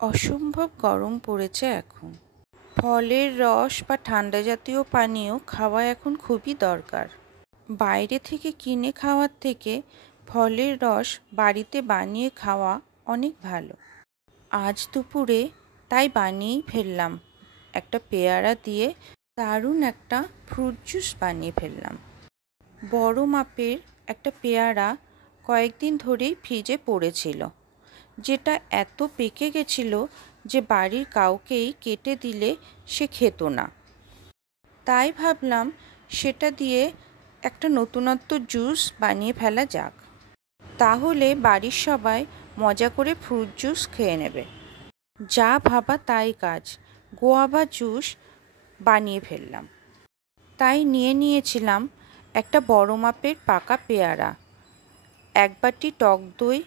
অসম্ভব গরম পড়েছে এখন। ফলের রস বা ঠান্ডা জাতীয় পানীয় খাওয়া এখন খুবই দরকার। বাইরে থেকে কিনে খাওয়ার থেকে ফলের রস বাড়িতে বানিয়ে খাওয়া অনেক ভালো। আজ দুপুরে তাই বানিয়েই ফেললাম। একটা পেয়ারা দিয়ে দারুণ একটা ফ্রুট জুস বানিয়ে ফেললাম। বড় মাপের একটা পেয়ারা কয়েকদিন ধরেই ফ্রিজে পড়েছিল, যেটা এত পেকে গেছিল যে বাড়ির কাউকেই কেটে দিলে সে খেত না। তাই ভাবলাম সেটা দিয়ে একটা নতুনত্ব জুস বানিয়ে ফেলা যাক, তাহলে বাড়ির সবাই মজা করে ফ্রুট জুস খেয়ে নেবে। যা ভাবা তাই কাজ, গোয়াভা জুস বানিয়ে ফেললাম। তাই নিয়েছিলাম একটা বড় মাপের পাকা পেয়ারা, এক বাটি টক দই,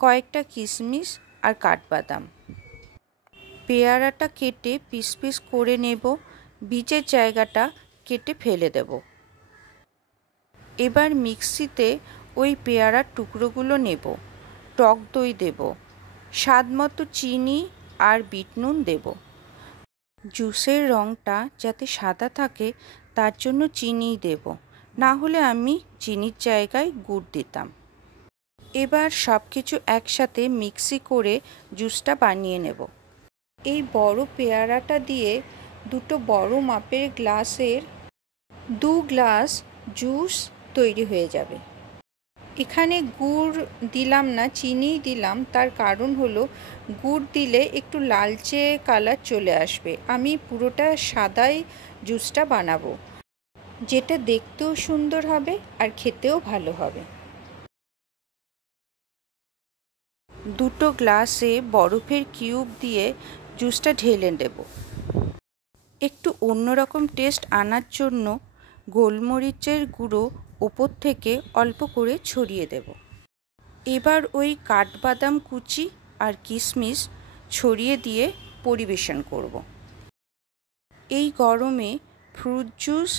কয়েকটা কিশমিশ আর কাঠবাদাম। পেয়ারাটা কেটে পিস পিস করে নেব, বীজের জায়গাটা কেটে ফেলে দেব। এবার মিক্সিতে ওই পেয়ারার টুকরোগুলো নেব, টক দই দেব, স্বাদ মতো চিনি আর বিট নুন দেব। জুসের রঙটা যাতে সাদা থাকে তার জন্য চিনিই দেব, না হলে আমি চিনির জায়গায় গুড় দিতাম। এবার সব কিছু একসাথে মিক্সি করে জুসটা বানিয়ে নেব। এই বড় পেয়ারাটা দিয়ে দুটো বড় মাপের গ্লাসের 2 গ্লাস জুস তৈরি হয়ে যাবে। এখানে গুড় দিলাম না, চিনিই দিলাম। তার কারণ হলো গুড় দিলে একটু লালচে কালার চলে আসবে। আমি পুরোটা সাদাই জুসটা বানাবো, যেটা দেখতেও সুন্দর হবে আর খেতেও ভালো হবে। দুটো গ্লাসে বরফের কিউব দিয়ে জুসটা ঢেলে দেব। একটু অন্যরকম টেস্ট আনার জন্য গোলমরিচের গুঁড়ো ওপর থেকে অল্প করে ছড়িয়ে দেব। এবার ওই কাঠবাদাম কুচি আর কিশমিশ ছড়িয়ে দিয়ে পরিবেশন করব। এই গরমে ফ্রুট জুস,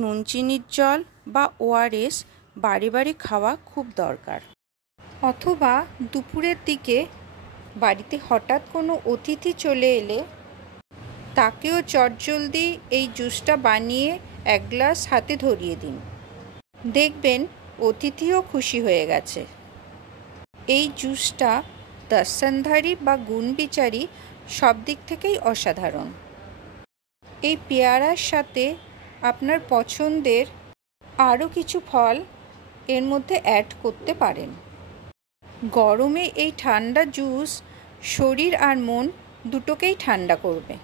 নুন চিনির জল বা ওআরএস বারে বারে খাওয়া খুব দরকার। অথবা দুপুরের দিকে বাড়িতে হঠাৎ কোনো অতিথি চলে এলে তাকেও চটজলদি এই জুসটা বানিয়ে 1 গ্লাস হাতে ধরিয়ে দিন, দেখবেন অতিথিও খুশি হয়ে গেছে। এই জুসটা দস্তনধারী বা গুণবিচারী সব দিক থেকেই অসাধারণ। এই পেয়ারার সাথে আপনার পছন্দের আরও কিছু ফল এর মধ্যে অ্যাড করতে পারেন। গরমে এই ঠান্ডা জুস শরীর আর মন দুটোকেই ঠান্ডা করবে।